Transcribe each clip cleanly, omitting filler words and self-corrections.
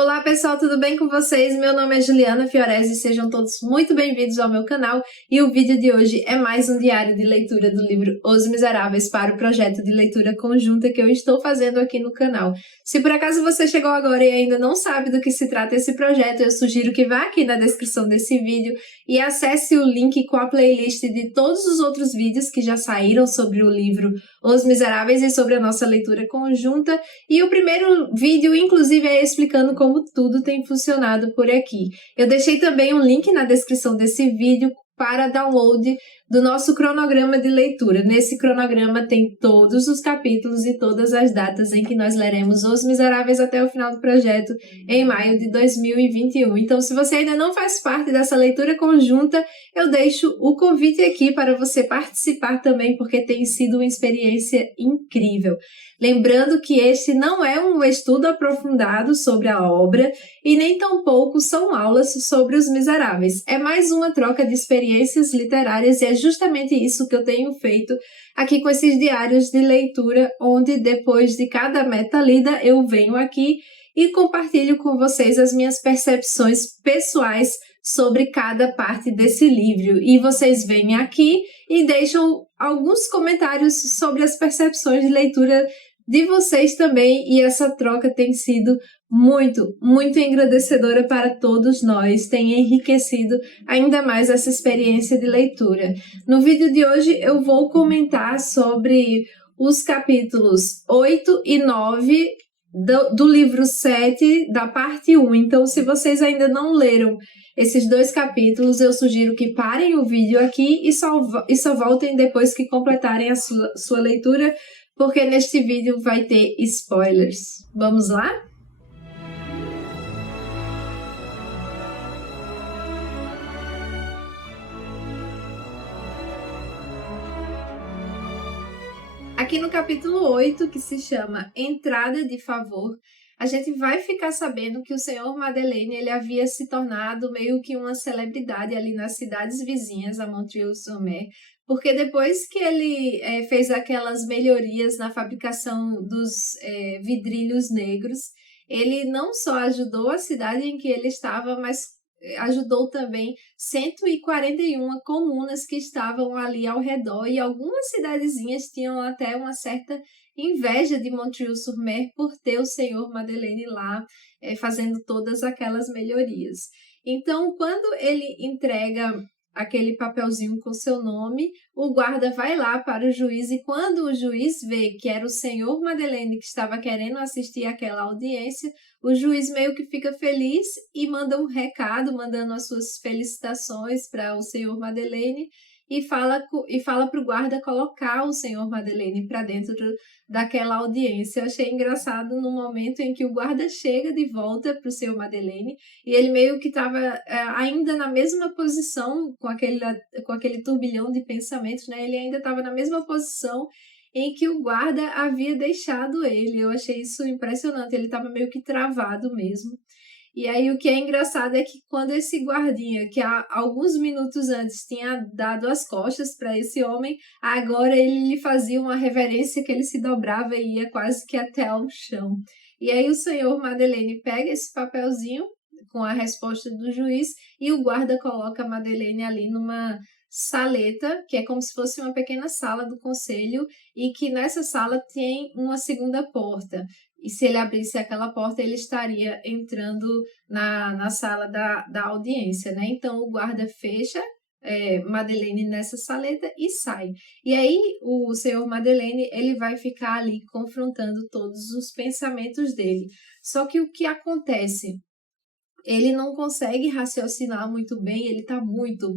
Olá pessoal, tudo bem com vocês? Meu nome é Juliana Fiorese e sejam todos muito bem-vindos ao meu canal. E o vídeo de hoje é mais um diário de leitura do livro Os Miseráveis para o projeto de leitura conjunta que eu estou fazendo aqui no canal. Se por acaso você chegou agora e ainda não sabe do que se trata esse projeto, eu sugiro que vá aqui na descrição desse vídeo e acesse o link com a playlist de todos os outros vídeos que já saíram sobre o livro Os Miseráveis e sobre a nossa leitura conjunta. E o primeiro vídeo, inclusive, é explicando como tudo tem funcionado por aqui. Eu deixei também um link na descrição desse vídeo para download do nosso cronograma de leitura. Nesse cronograma tem todos os capítulos e todas as datas em que nós leremos Os Miseráveis até o final do projeto, em maio de 2021. Então, se você ainda não faz parte dessa leitura conjunta, eu deixo o convite aqui para você participar também, porque tem sido uma experiência incrível. Lembrando que este não é um estudo aprofundado sobre a obra e nem tampouco são aulas sobre Os Miseráveis. É mais uma troca de experiências literárias e é justamente isso que eu tenho feito aqui com esses diários de leitura, onde depois de cada meta lida eu venho aqui e compartilho com vocês as minhas percepções pessoais sobre cada parte desse livro. E vocês vêm aqui e deixam alguns comentários sobre as percepções de leitura de vocês também, e essa troca tem sido muito engrandecedora para todos nós, tem enriquecido ainda mais essa experiência de leitura. No vídeo de hoje eu vou comentar sobre os capítulos 8 e 9 do livro 7, da parte 1. Então, se vocês ainda não leram esses dois capítulos, eu sugiro que parem o vídeo aqui e só voltem depois que completarem a sua leitura, porque neste vídeo vai ter spoilers. Vamos lá? Aqui no capítulo 8, que se chama Entrada de Favor, a gente vai ficar sabendo que o Senhor Madeleine ele havia se tornado meio que uma celebridade ali nas cidades vizinhas a Montreuil-sur-Mer, porque depois que ele fez aquelas melhorias na fabricação dos vidrilhos negros, ele não só ajudou a cidade em que ele estava, mas ajudou também 141 comunas que estavam ali ao redor, e algumas cidadezinhas tinham até uma certa inveja de Montreuil-sur-Mer por ter o Senhor Madeleine lá fazendo todas aquelas melhorias. Então, quando ele entrega aquele papelzinho com seu nome, o guarda vai lá para o juiz, e quando o juiz vê que era o Senhor Madeleine que estava querendo assistir àquela audiência, o juiz meio que fica feliz e manda um recado, mandando as suas felicitações para o Senhor Madeleine, e fala para o guarda colocar o Senhor Madeleine para dentro daquela audiência. Eu achei engraçado no momento em que o guarda chega de volta para o Senhor Madeleine, e ele meio que estava ainda na mesma posição, com aquele turbilhão de pensamentos, né? Ele ainda estava na mesma posição em que o guarda havia deixado ele. Eu achei isso impressionante, ele estava meio que travado mesmo. E aí o que é engraçado é que quando esse guardinha, que há alguns minutos antes tinha dado as costas para esse homem, agora ele lhe fazia uma reverência que ele se dobrava e ia quase que até ao chão. E aí o senhor Madeleine pega esse papelzinho com a resposta do juiz e o guarda coloca a Madeleine ali numa saleta, que é como se fosse uma pequena sala do conselho, e que nessa sala tem uma segunda porta. E se ele abrisse aquela porta, ele estaria entrando na sala da audiência, né? Então, o guarda fecha Madeleine nessa saleta e sai. E aí, o senhor Madeleine, ele vai ficar ali confrontando todos os pensamentos dele. Só que o que acontece? Ele não consegue raciocinar muito bem, ele está muito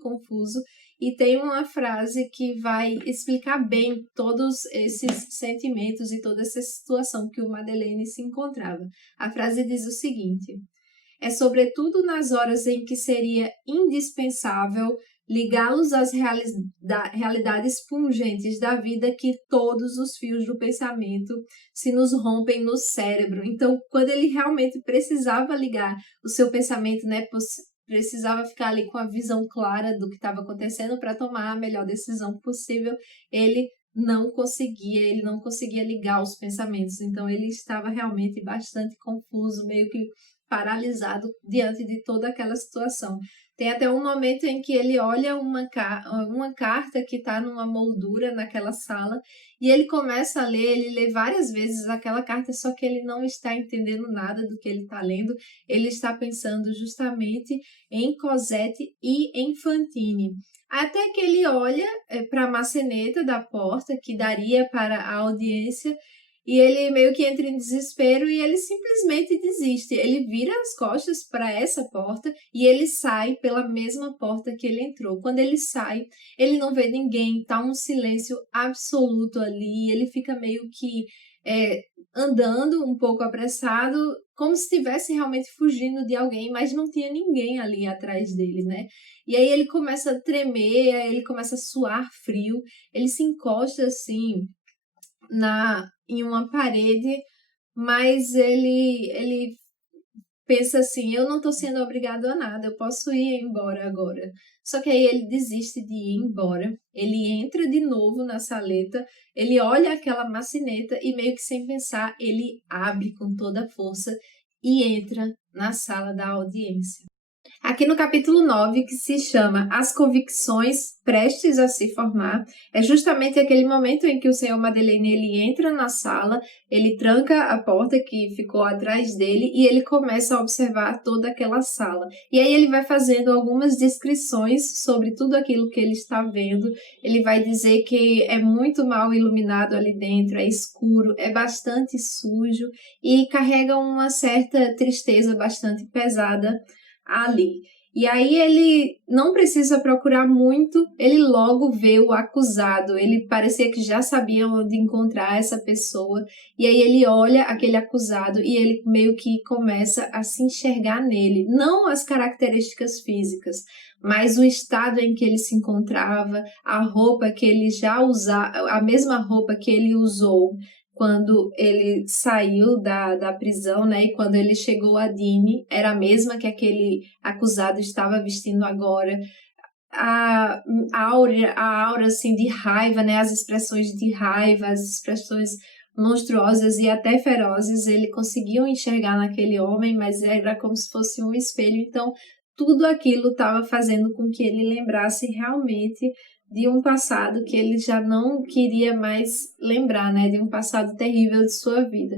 confuso, e tem uma frase que vai explicar bem todos esses sentimentos e toda essa situação que o Madeleine se encontrava. A frase diz o seguinte: é sobretudo nas horas em que seria indispensável ligá-los às realidades pungentes da vida que todos os fios do pensamento se nos rompem no cérebro. Então, quando ele realmente precisava ligar o seu pensamento, né, precisava ficar ali com a visão clara do que estava acontecendo para tomar a melhor decisão possível, ele ele não conseguia ligar os pensamentos, então ele estava realmente bastante confuso, meio que paralisado diante de toda aquela situação. Tem até um momento em que ele olha uma carta que está numa moldura naquela sala e ele começa a ler, ele lê várias vezes aquela carta, só que ele não está entendendo nada do que ele está lendo, ele está pensando justamente em Cosette e em Fantine. Até que ele olha para a maçaneta da porta que daria para a audiência e ele meio que entra em desespero e ele simplesmente desiste. Ele vira as costas para essa porta e ele sai pela mesma porta que ele entrou. Quando ele sai, ele não vê ninguém, tá um silêncio absoluto ali. Ele fica meio que andando um pouco apressado, como se estivesse realmente fugindo de alguém, mas não tinha ninguém ali atrás dele, né? E aí ele começa a tremer, aí ele começa a suar frio, ele se encosta assim em uma parede, mas ele pensa assim, eu não estou sendo obrigado a nada, eu posso ir embora agora. Só que aí ele desiste de ir embora, ele entra de novo na saleta, ele olha aquela maçaneta e meio que sem pensar, ele abre com toda a força e entra na sala da audiência. Aqui no capítulo 9, que se chama As Convicções Prestes a se Formar, é justamente aquele momento em que o senhor Madeleine ele entra na sala, ele tranca a porta que ficou atrás dele e ele começa a observar toda aquela sala. E aí ele vai fazendo algumas descrições sobre tudo aquilo que ele está vendo. Ele vai dizer que é muito mal iluminado ali dentro, é escuro, é bastante sujo e carrega uma certa tristeza bastante pesada ali. E aí ele não precisa procurar muito, ele logo vê o acusado, ele parecia que já sabia onde encontrar essa pessoa, e aí ele olha aquele acusado e ele meio que começa a se enxergar nele, não as características físicas, mas o estado em que ele se encontrava, a roupa que ele já usava, a mesma roupa que ele usou quando ele saiu da prisão, né, e quando ele chegou a Dini, era a mesma que aquele acusado estava vestindo agora. A aura assim, de raiva, né, as expressões de raiva, as expressões monstruosas e até ferozes, ele conseguiu enxergar naquele homem, mas era como se fosse um espelho, então tudo aquilo estava fazendo com que ele lembrasse realmente de um passado que ele já não queria mais lembrar, né? De um passado terrível de sua vida.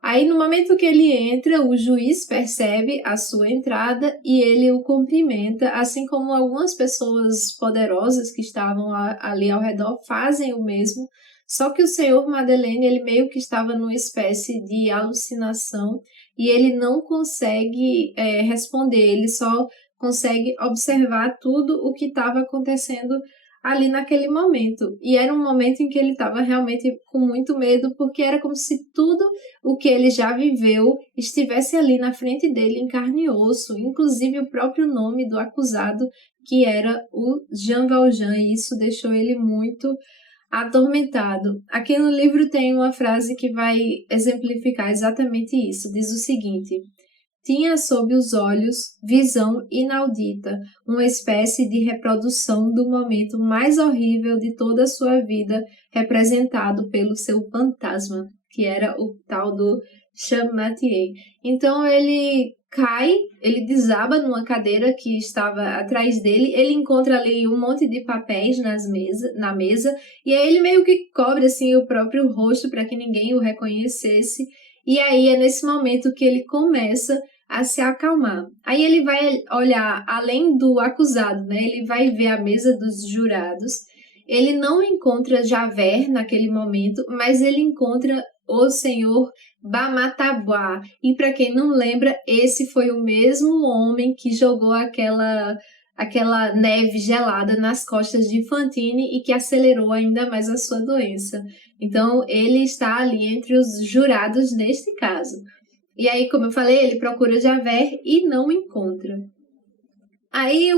Aí, no momento que ele entra, o juiz percebe a sua entrada e ele o cumprimenta, assim como algumas pessoas poderosas que estavam ali ao redor fazem o mesmo. Só que o senhor Madeleine, ele meio que estava numa espécie de alucinação e ele não consegue responder, ele só consegue observar tudo o que estava acontecendo ali naquele momento. E era um momento em que ele estava realmente com muito medo, porque era como se tudo o que ele já viveu estivesse ali na frente dele em carne e osso, inclusive o próprio nome do acusado, que era o Jean Valjean, e isso deixou ele muito atormentado. Aqui no livro tem uma frase que vai exemplificar exatamente isso. Diz o seguinte: tinha sob os olhos visão inaudita, uma espécie de reprodução do momento mais horrível de toda a sua vida, representado pelo seu fantasma, que era o tal do Champmathieu. Então ele cai, ele desaba numa cadeira que estava atrás dele, ele encontra ali um monte de papéis na mesa, e aí ele meio que cobre assim o próprio rosto para que ninguém o reconhecesse, e aí é nesse momento que ele começa a se acalmar. Aí ele vai olhar além do acusado, né? Ele vai ver a mesa dos jurados. Ele não encontra Javert naquele momento, mas ele encontra o senhor Bamatabois. E para quem não lembra, esse foi o mesmo homem que jogou aquela neve gelada nas costas de Fantine e que acelerou ainda mais a sua doença. Então, ele está ali entre os jurados neste caso. E aí, como eu falei, ele procura Javert e não encontra. Aí,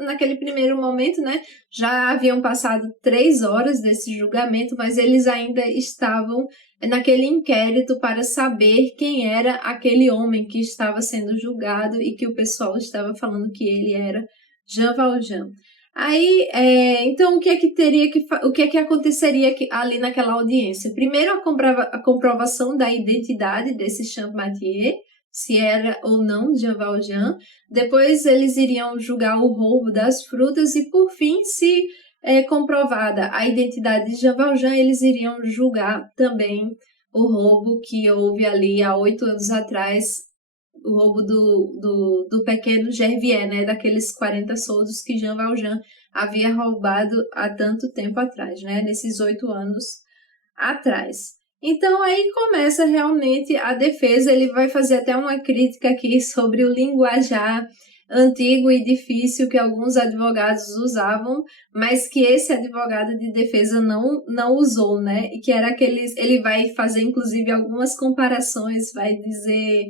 naquele primeiro momento, né, já haviam passado 3 horas desse julgamento, mas eles ainda estavam naquele inquérito para saber quem era aquele homem que estava sendo julgado e que o pessoal estava falando que ele era Jean Valjean. Aí, então, o que é que aconteceria ali naquela audiência? Primeiro, a comprovação da identidade desse Champmathieu, se era ou não Jean Valjean. Depois, eles iriam julgar o roubo das frutas e, por fim, se comprovada a identidade de Jean Valjean, eles iriam julgar também o roubo que houve ali há 8 anos atrás, o roubo do pequeno Gervier, né, daqueles 40 soldos que Jean Valjean havia roubado há tanto tempo atrás, né, nesses 8 anos atrás. Então aí começa realmente a defesa, ele vai fazer até uma crítica aqui sobre o linguajar antigo e difícil que alguns advogados usavam, mas que esse advogado de defesa não usou, né? E que era aqueles, ele vai fazer inclusive algumas comparações, vai dizer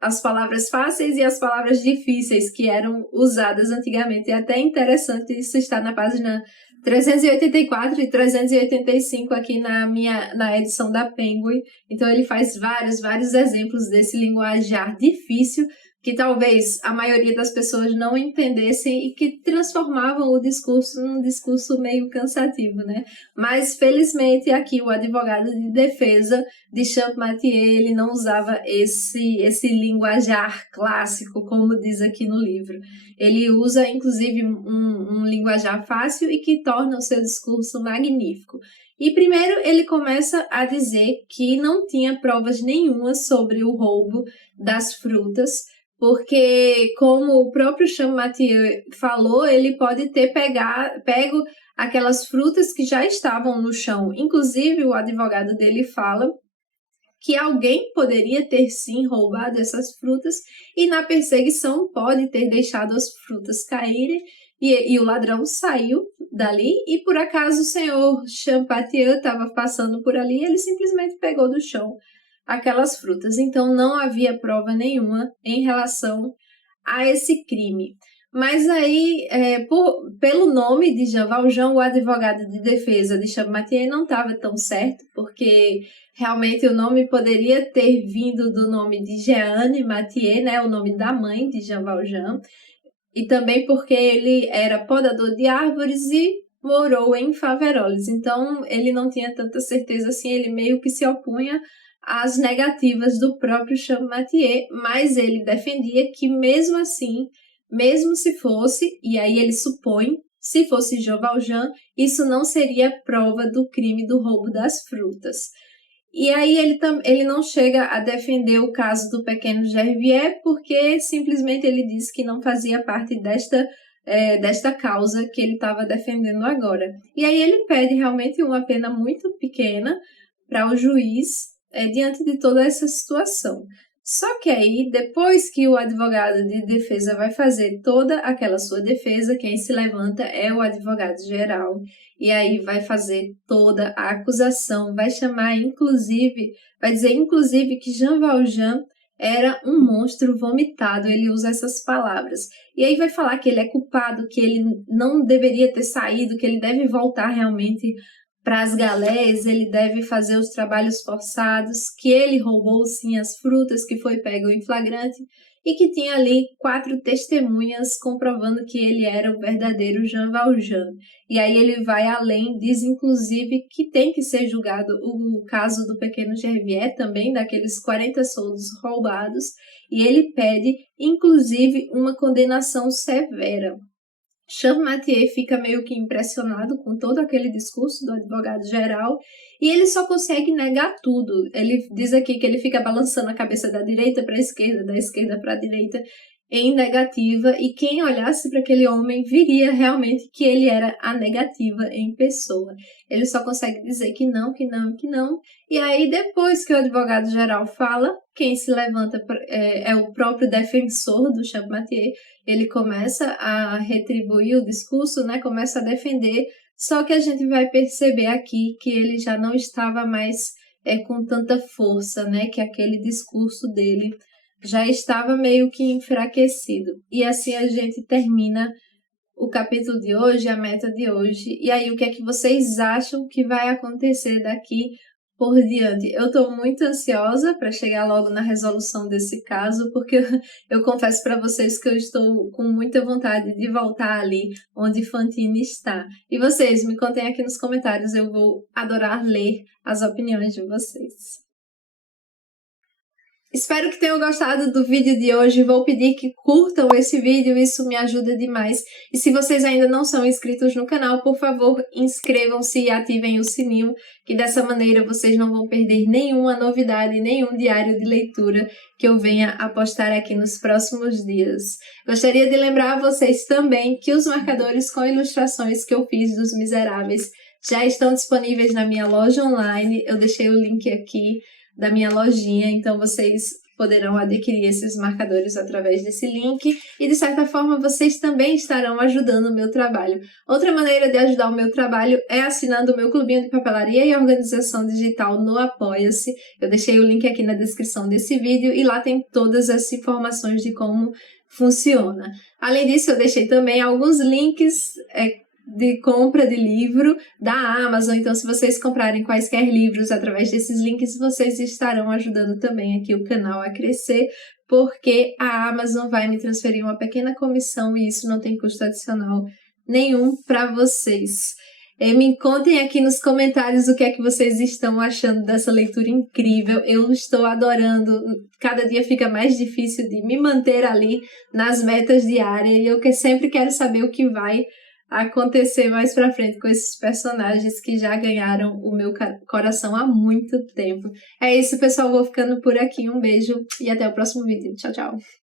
as palavras fáceis e as palavras difíceis que eram usadas antigamente. É até interessante, isso está na página 384 e 385 aqui na edição da Penguin. Então ele faz vários exemplos desse linguajar difícil que talvez a maioria das pessoas não entendessem e que transformavam o discurso num discurso meio cansativo, né? Mas felizmente aqui o advogado de defesa de Champmathieu, ele não usava esse linguajar clássico, como diz aqui no livro. Ele usa, inclusive, um linguajar fácil e que torna o seu discurso magnífico. E primeiro ele começa a dizer que não tinha provas nenhuma sobre o roubo das frutas, porque, como o próprio Champmathieu falou, ele pode ter pego aquelas frutas que já estavam no chão. Inclusive, o advogado dele fala que alguém poderia ter sim roubado essas frutas e na perseguição pode ter deixado as frutas caírem e o ladrão saiu dali e por acaso o senhor Champmathieu estava passando por ali e ele simplesmente pegou do chão aquelas frutas. Então não havia prova nenhuma em relação a esse crime. Mas aí, pelo nome de Jean Valjean, o advogado de defesa de Champmathieu não estava tão certo, porque realmente o nome poderia ter vindo do nome de Jeanne Mathieu, né, o nome da mãe de Jean Valjean, e também porque ele era podador de árvores e morou em Faverolles. Então, ele não tinha tanta certeza assim, ele meio que se opunha às negativas do próprio Champmathieu, mas ele defendia que mesmo assim, mesmo se fosse, e aí ele supõe, se fosse Jean Valjean, isso não seria prova do crime do roubo das frutas. E aí ele não chega a defender o caso do pequeno Gervier, porque simplesmente ele disse que não fazia parte desta causa que ele estava defendendo agora. E aí ele pede realmente uma pena muito pequena para o juiz diante de toda essa situação. Só que aí, depois que o advogado de defesa vai fazer toda aquela sua defesa, quem se levanta é o advogado geral. E aí vai fazer toda a acusação, vai chamar inclusive, vai dizer inclusive que Jean Valjean era um monstro vomitado, ele usa essas palavras. E aí vai falar que ele é culpado, que ele não deveria ter saído, que ele deve voltar realmente para as galés, ele deve fazer os trabalhos forçados, que ele roubou sim as frutas, que foi pego em flagrante, e que tinha ali 4 testemunhas comprovando que ele era o verdadeiro Jean Valjean. E aí ele vai além, diz inclusive que tem que ser julgado o caso do pequeno Gervier também, daqueles 40 soldos roubados, e ele pede inclusive uma condenação severa. Champmathieu fica meio que impressionado com todo aquele discurso do advogado geral e ele só consegue negar tudo. Ele diz aqui que ele fica balançando a cabeça da direita para a esquerda, da esquerda para a direita, em negativa, e quem olhasse para aquele homem viria realmente que ele era a negativa em pessoa. Ele só consegue dizer que não, que não, que não. E aí, depois que o advogado geral fala, quem se levanta é o próprio defensor do Champmathieu. Ele começa a retribuir o discurso, né? Começa a defender, só que a gente vai perceber aqui que ele já não estava mais com tanta força, né? Que aquele discurso dele já estava meio que enfraquecido. E assim a gente termina o capítulo de hoje, a meta de hoje. E aí, o que é que vocês acham que vai acontecer daqui por diante. Eu tô muito ansiosa para chegar logo na resolução desse caso, porque eu confesso para vocês que eu estou com muita vontade de voltar ali onde Fantine está. E vocês, me contem aqui nos comentários, eu vou adorar ler as opiniões de vocês. Espero que tenham gostado do vídeo de hoje. Vou pedir que curtam esse vídeo, isso me ajuda demais. E se vocês ainda não são inscritos no canal, por favor, inscrevam-se e ativem o sininho, que dessa maneira vocês não vão perder nenhuma novidade, nenhum diário de leitura que eu venha a postar aqui nos próximos dias. Gostaria de lembrar a vocês também que os marcadores com ilustrações que eu fiz dos Miseráveis já estão disponíveis na minha loja online. Eu deixei o link aqui da minha lojinha, então vocês poderão adquirir esses marcadores através desse link e de certa forma vocês também estarão ajudando o meu trabalho. Outra maneira de ajudar o meu trabalho é assinando o meu clubinho de papelaria e organização digital no Apoia-se. Eu deixei o link aqui na descrição desse vídeo e lá tem todas as informações de como funciona. Além disso, eu deixei também alguns links de compra de livro da Amazon, então se vocês comprarem quaisquer livros através desses links, vocês estarão ajudando também aqui o canal a crescer, porque a Amazon vai me transferir uma pequena comissão e isso não tem custo adicional nenhum para vocês. Me contem aqui nos comentários o que é que vocês estão achando dessa leitura incrível. Eu estou adorando, cada dia fica mais difícil de me manter ali nas metas diárias e eu sempre quero saber o que vai acontecer mais pra frente com esses personagens que já ganharam o meu coração há muito tempo. É isso, pessoal. Vou ficando por aqui. Um beijo e até o próximo vídeo. Tchau, tchau.